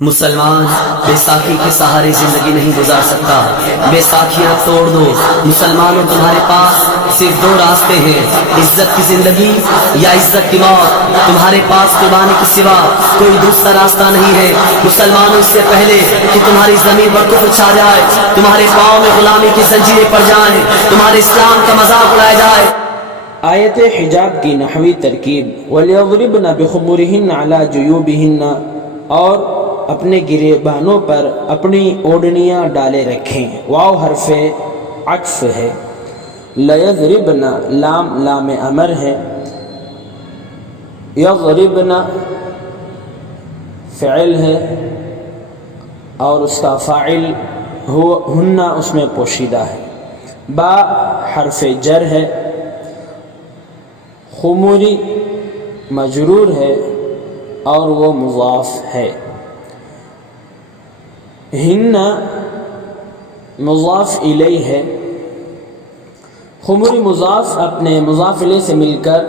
مسلمان بیساکھی کے سہارے زندگی نہیں گزار سکتا۔ بیساکھیاں توڑ دو مسلمانوں، تمہارے پاس صرف دو راستے ہیں، عزت کی زندگی یا عزت کی موت۔ تمہارے پاس قربانی کے سوا کوئی دوسرا راستہ نہیں ہے۔ مسلمانوں، اس سے پہلے کہ تمہاری زمین پر کفر چھا جائے، تمہارے پاؤں میں غلامی کی زنجیریں پڑ جائیں، تمہارے اسلام کا مذاق اڑایا جائے۔ آیت حجاب کی نحوی ترکیب وَلْيَضْرِبْنَ بِخُمُرِهِنَّ عَلَى جُيُوبِهِنَّ، اور اپنے گریبانوں پر اپنی اوڑھنیاں ڈالے رکھیں۔ واو حرف عطف ہے۔ لَيَضْرِبْنَ لام امر ہے۔ یضربن فعل ہے اور اس کا فاعل ہن اس میں پوشیدہ ہے۔ با حرف جر ہے۔ خموری مجرور ہے اور وہ مضاف ہے۔ ہن مضاف الیہ ہے۔ خمری مضاف اپنے مضاف الیہ سے مل کر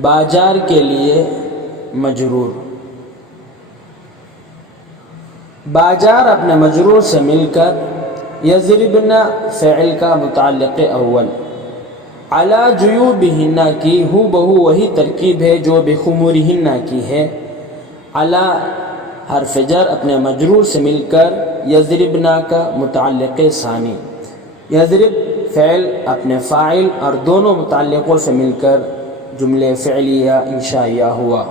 باجار کے لیے مجرور، باجار اپنے مجرور سے مل کر یضربن فعل کا متعلق اول، علی جیوبہن کی ہو بہو وہی ترکیب ہے جو بخمورہن کی ہے۔ علی حرف جر اپنے مجرور سے مل کر یضربن کا متعلق ثانی، یضرب فعل اپنے فاعل اور دونوں متعلقوں سے مل کر جملے فعلیہ انشائیہ ہوا۔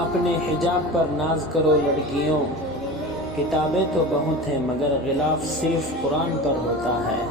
اپنے حجاب پر ناز کرو لڑکیوں، کتابیں تو بہت ہیں مگر غلاف صرف قرآن پر ہوتا ہے۔